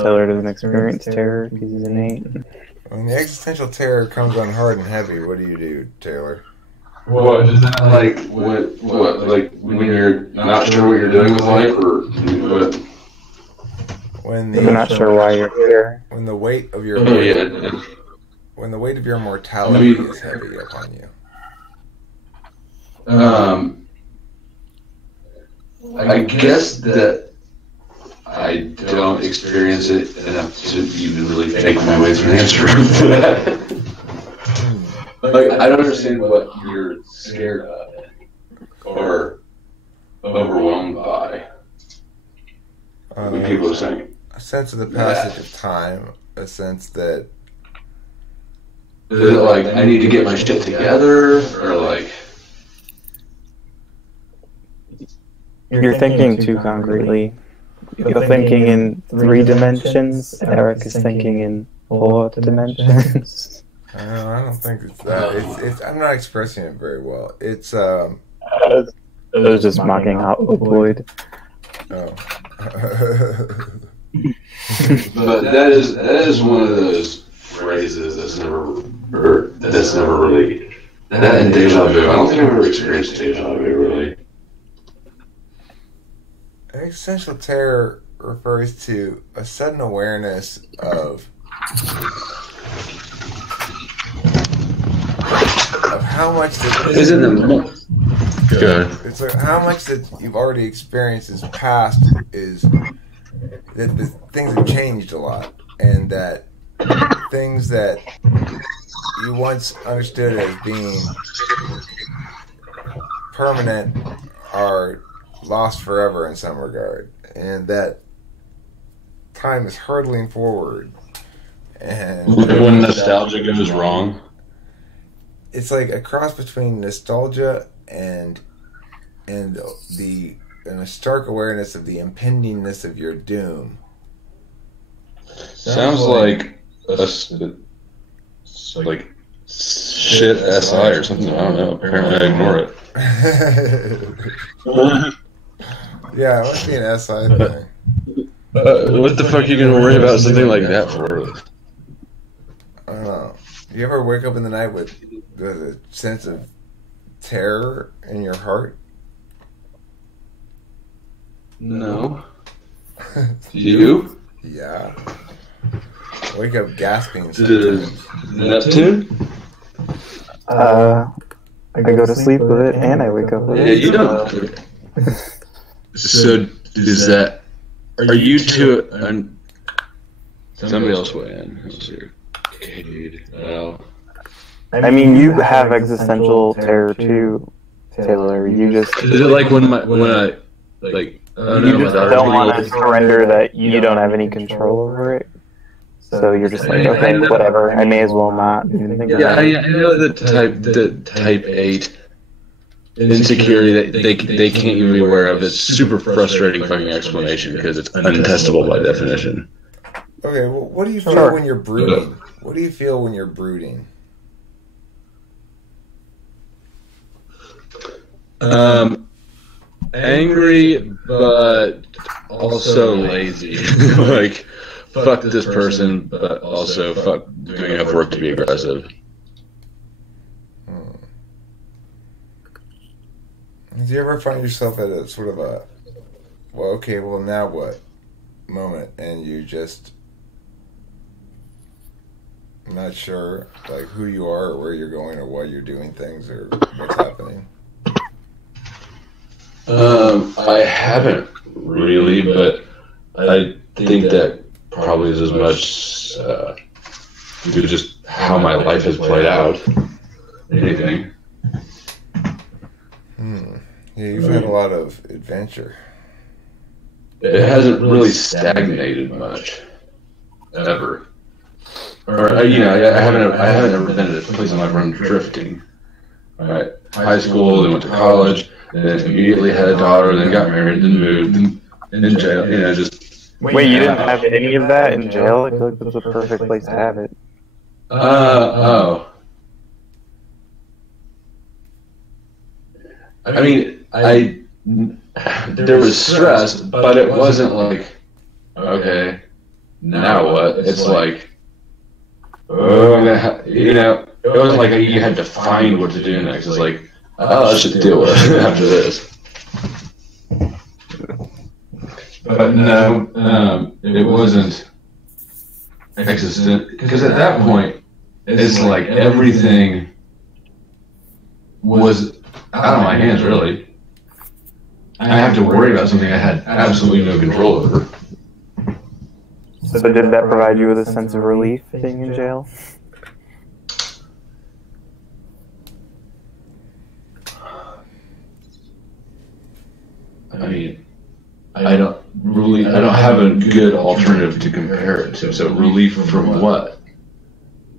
Taylor doesn't experience terror because he's an 8. When the existential terror comes on hard and heavy, what do you do, Taylor? What is that like? What like when you're not sure what you're doing with life, or what? You're not sure why you're here. When the weight of your when the weight of your mortality is heavy upon you. I guess that I don't experience it enough to even really fake my way through an answer to that. Like, I don't understand what you're scared of or overwhelmed by. When people are saying a sense of the passage of time, a sense that is it like I need to get my shit together, or like you're thinking too concretely. You're thinking in 3 dimensions. Eric is thinking in 4 dimensions. I don't think it's that. It's I'm not expressing it very well. It's I was just mocking Hoploid. Oh. But that is one of those phrases that's never really that and deja vu. I don't think I've ever experienced deja vu really. Existential terror refers to a sudden awareness of how much that Isn't it? Good. It's like how much that you've already experienced is past is that the things have changed a lot, and that things that you once understood as being permanent are lost forever in some regard, and that time is hurtling forward. And When nostalgia goes wrong. It's like a cross between nostalgia and a stark awareness of the impendingness of your doom. Sounds like like shit SI or something. I don't know. Apparently I ignore it. Yeah, it must be an SI thing. What the fuck are you gonna worry about something like that for? I don't know. You ever wake up in the night with a sense of terror in your heart? No. Do you? Yeah. Wake up gasping Does sometimes. Neptune? I go to sleep with it and I wake up with Yeah, it. you don't. So is that? Are you two? Somebody else weigh in. Let's see. Cade, Al. I mean, you have existential terror too, Taylor. You just Is it like when I like? Oh no, you my just daughter's don't being want to surrender that you don't have any control over it. So you're just like, okay, whatever. I may as well not even think Yeah, about it. I know the type 8 insecurity that they can't even be aware of. It's super frustrating fucking explanation because it's untestable by definition. Okay, well, what do you feel when you're brooding? What do you feel when you're brooding? Angry, but also lazy. Like, fuck this person, but also fuck doing enough work to be aggressive. Do you ever find yourself at a sort of a, well, okay, well, now what moment, and you just not sure, like, who you are or where you're going or why you're doing things or what's happening? I haven't really, but I think that probably is as much due to just how my life has played out. Anything. Yeah, you've had a lot of adventure. It hasn't really stagnated much, ever. Or I haven't ever been at a place in life where I'm drifting. Right, high school, then went to college, then immediately had a daughter, then got married, then moved, and in jail. Just Wait, you didn't have any of that in jail? I feel like that's a perfect place to have it. Oh. I mean, there was stress, but it wasn't like, okay, now what? It's like, it wasn't like you had to find what to do next. It's like, let's just deal with it after this. But no, it wasn't existent, because at that point, it's like everything was out of my hands, really. I have to worry about something I had absolutely no control over. So did that provide you with a sense of relief being in jail? I mean, I don't have a good alternative to compare it to. So relief from what?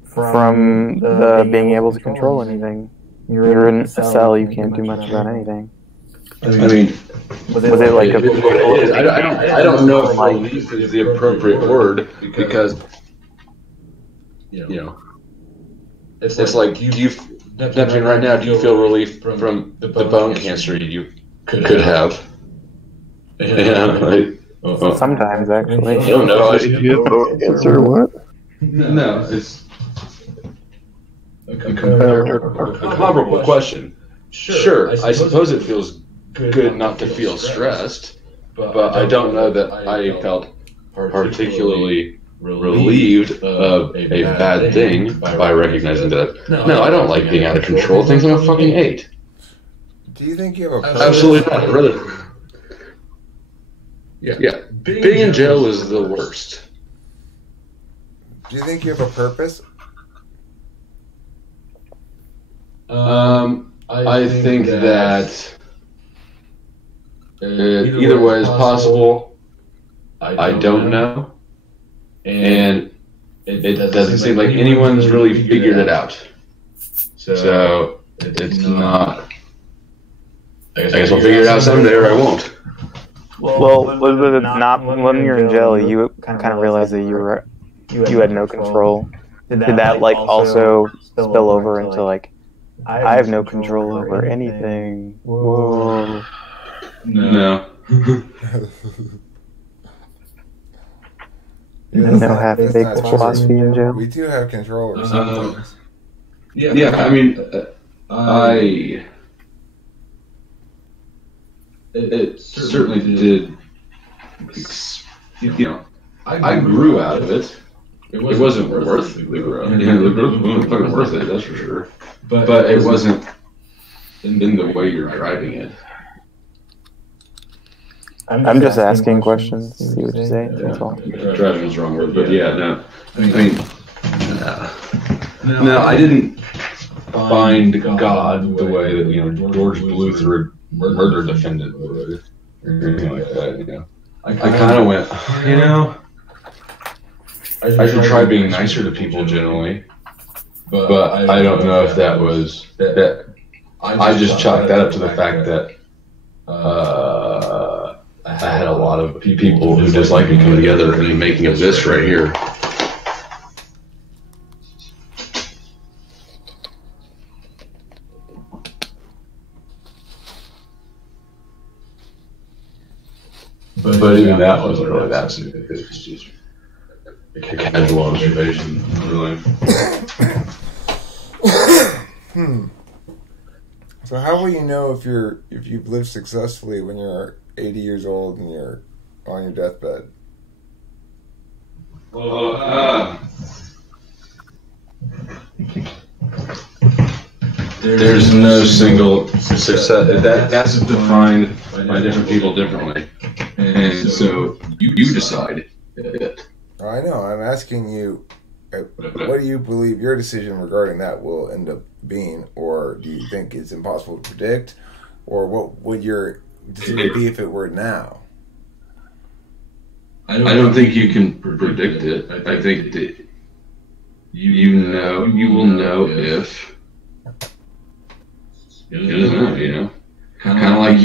From the being able to control anything. You're in a cell, you can't do much about anything. I mean, was it like a... I don't know if relief is the appropriate word, because, it's like, Neptune, right now, do you feel relief from the bone cancer you could have? Yeah, sometimes, actually. I don't know. Cancer what? No, it's a comparable question. Sure, I suppose it feels good not to feel stressed, but I don't know that I felt particularly relieved of a bad thing by recognizing that. No, I don't like being out of control. Things I'm a fucking 8. Do you think you have a purpose? Absolutely not. Really. Yeah. Being in jail was the worst. Do you think you have a purpose? I think that either way is possible. I don't know. And it doesn't seem like anyone's really figured it out. So it's not... I guess I'll figure it out someday, or I won't. Well, was it not when you're in jail, you kind of realized that you had no control? Did that like also spill over into like, I have no control over anything? Whoa. No. No half-baked philosophy in jail? We do have control over some things. Yeah, I mean, it certainly did, I grew out of it. It wasn't worth the growth. The growth wasn't fucking worth it, that's for sure. But it wasn't in the way you're driving it. I'm just asking questions, see what you say, that's all. Driving is the wrong word, but yeah, no. I mean, no, I didn't find God the way that, George Luther, murder defendant, would, or anything like that, I kind of went, I should try being nicer to people generally, but I don't know if that was, that I just chalked that up to the fact that I had a lot of people who disliked me coming together and the making of this right here. But even that wasn't really that significant. It was just a casual observation, really. So how will you know if you've lived successfully when you're 80 years old and you're on your deathbed? Well, there's no single success. That's defined by different people differently, and so you decide it. I know. I'm asking you, what do you believe your decision regarding that will end up being, or do you think it's impossible to predict, or what would your decision be if it were now? I don't think you can predict it. I think that you will know if. You don't know, Kind of like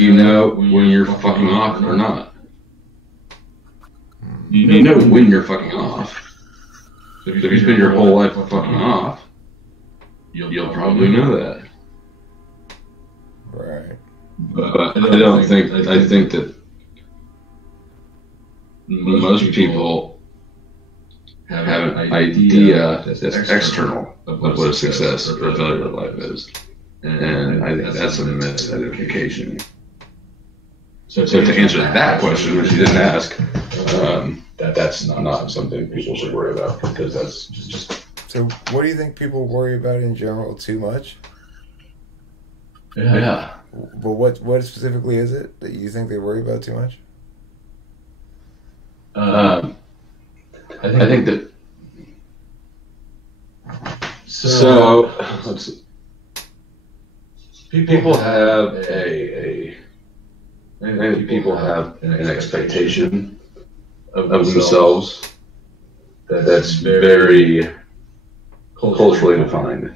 when you're fucking off or not. You know when you're fucking off. So if you spend your whole life fucking off, you'll probably know that. Right. But I think that most people have an idea that's external of what a success or failure of life is. And I think that's a misidentification. So to answer that question, which you didn't ask, that's not something people should worry about, because that's just... So what do you think people worry about in general too much? Yeah. But what specifically is it that you think they worry about too much? I think that... So let's see. People have maybe people have an expectation of themselves that's very culturally defined.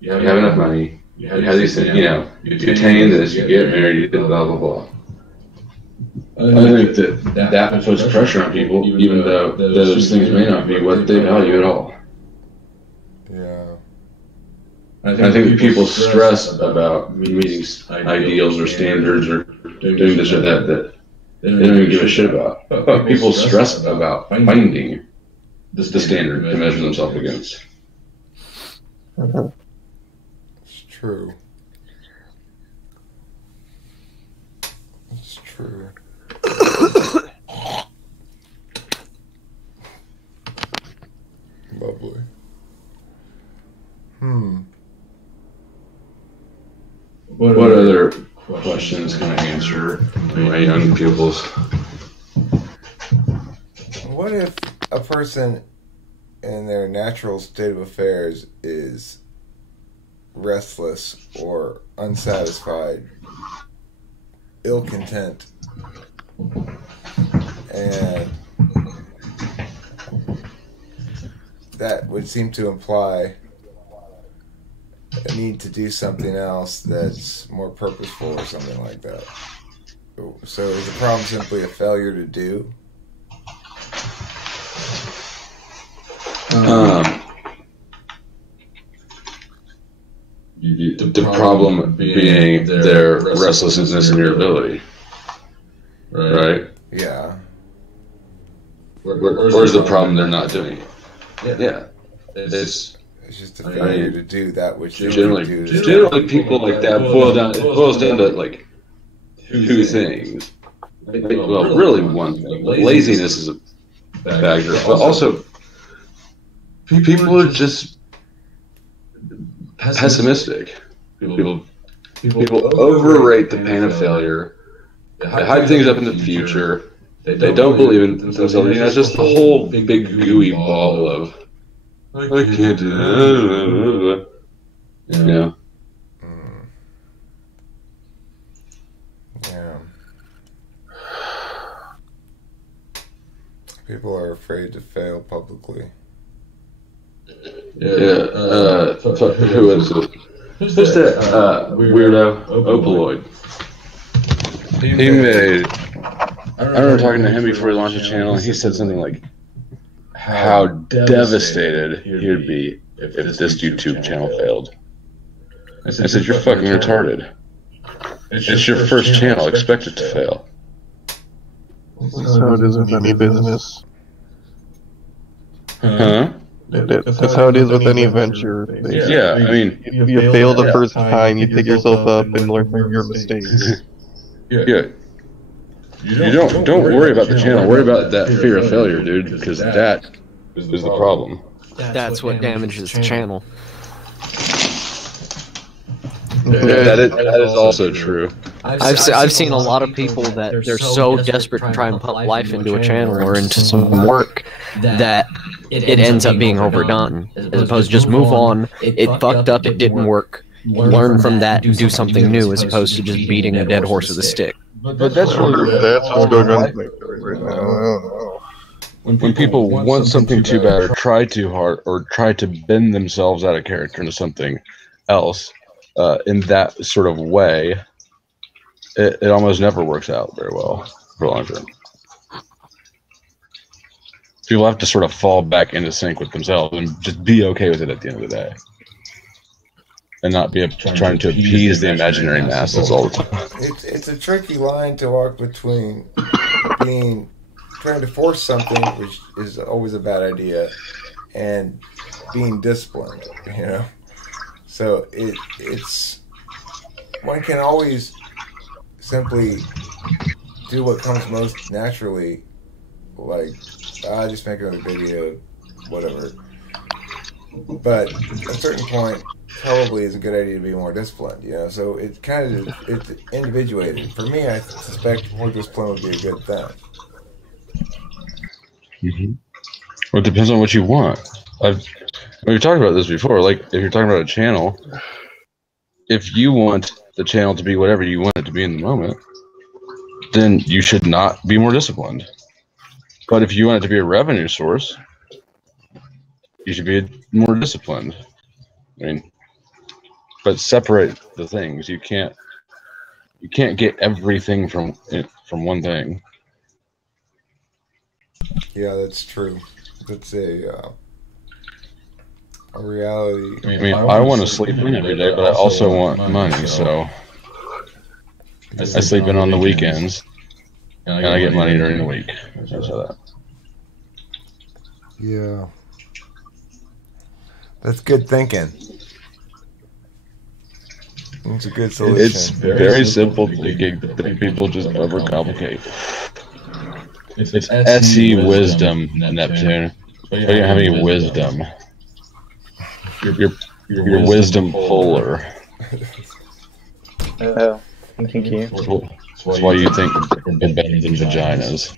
You have enough money, you have these things, you attain this, you get married, you do blah, blah, blah. I think that puts pressure on people, even though those things may not be what they value at all. Yeah. I think that people stress about meeting ideals or standards or doing this or that they don't even give a shit about. But people stress about finding the standard to measure themselves against. It's true. It's true. Lovely. What other questions can I answer my young pupils? What if a person in their natural state of affairs is restless or unsatisfied, ill-content, and that would seem to imply a need to do something else that's more purposeful or something like that. So is the problem simply a failure to do? The problem being their restlessness and irritability, right? Yeah. Where's the problem they're not doing it? Yeah. It's just a failure to do that which they generally do. Generally, people like that boils down to like two things. Well, really one thing. Laziness is a factor, but also people are just pessimistic. People overrate the pain of failure. They hide things up in the future. They don't believe in themselves. It's just the whole big gooey ball of I can't do that. Yeah. Yeah. People are afraid to fail publicly. Yeah. Who is it? Who's that weirdo? Opaloid. He made. I remember talking to him before he launched a channel, and he said something like, how devastated he would be if this YouTube channel failed. I said, you're fucking retarded. It's your first channel. Expect it to fail. That's how it is with any business. Huh? That's how it is with any venture. Yeah, I mean... If you fail the first time, you pick yourself up and learn from your mistakes. Yeah. You don't worry about the channel. Worry about that fear of failure, dude, because that is the problem. That's what damages the channel. That is also true. I've seen a lot of people that they're so desperate to try and put life into a channel or into some work that it ends up being overdone. As opposed to just move on, it fucked up, it didn't work, learn from that and do something new, as opposed to just beating a dead horse with a stick. But that's what's going on right now. I don't know. When people want something too bad or try too hard or try to bend themselves out of character into something else in that sort of way, it almost never works out very well for long term. People have to sort of fall back into sync with themselves and just be okay with it at the end of the day. And not be trying to appease the imaginary masses all the time. It's a tricky line to walk between being trying to force something, which is always a bad idea, and being disciplined, you know. So it's one can always simply do what comes most naturally, like just make another video, whatever. But at a certain point, probably is a good idea to be more disciplined, you know. So it's kind of it's individuated. For me, I suspect more discipline would be a good thing. Mm-hmm. Well, it depends on what you want. We've talked about this before. Like, if you're talking about a channel, if you want the channel to be whatever you want it to be in the moment, then you should not be more disciplined. But if you want it to be a revenue source, you should be more disciplined. I mean, but separate the things. You can't get everything from one thing. Yeah, that's true. That's a reality. I mean, I want to sleep in every day, but I also want money, so I sleep in on the weekends, and I get money during the week. So that. Yeah. That's good thinking. It's a good solution. It's very simple thinking that people just overcomplicate. It's SE wisdom, Neptune. You don't have any wisdom. You're wisdom polar. Oh, thank you. That's why you think they're better than vaginas.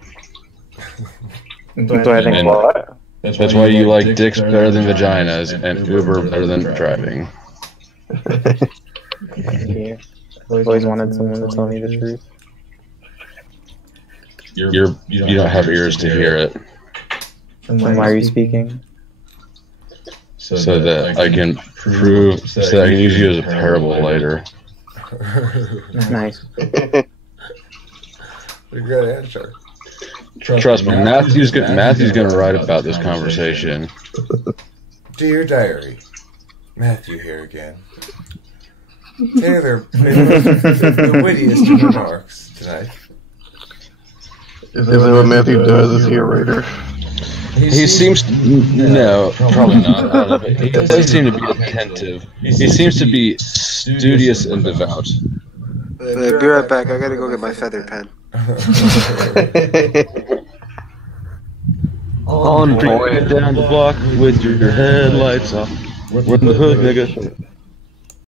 Do I think what? That's why you like dicks better than vaginas and Uber better than driving. Thank you. I've always wanted someone to tell me the truth. You don't have ears to hear it. And why are you speaking? So that I can prove, so that I can use you as a parable later. Nice. Good answer. Trust me, Matthew's gonna write about this conversation. Dear Diary, Matthew here again. Taylor, the wittiest of remarks tonight. Is that what Matthew does? Is he a writer? He seems no, probably not. I don't know, but he does seem to be attentive. He seems to be studious and devout. Be right back. I gotta go get my feather pen. On point down the block with your headlights off. We're in the hood, nigga.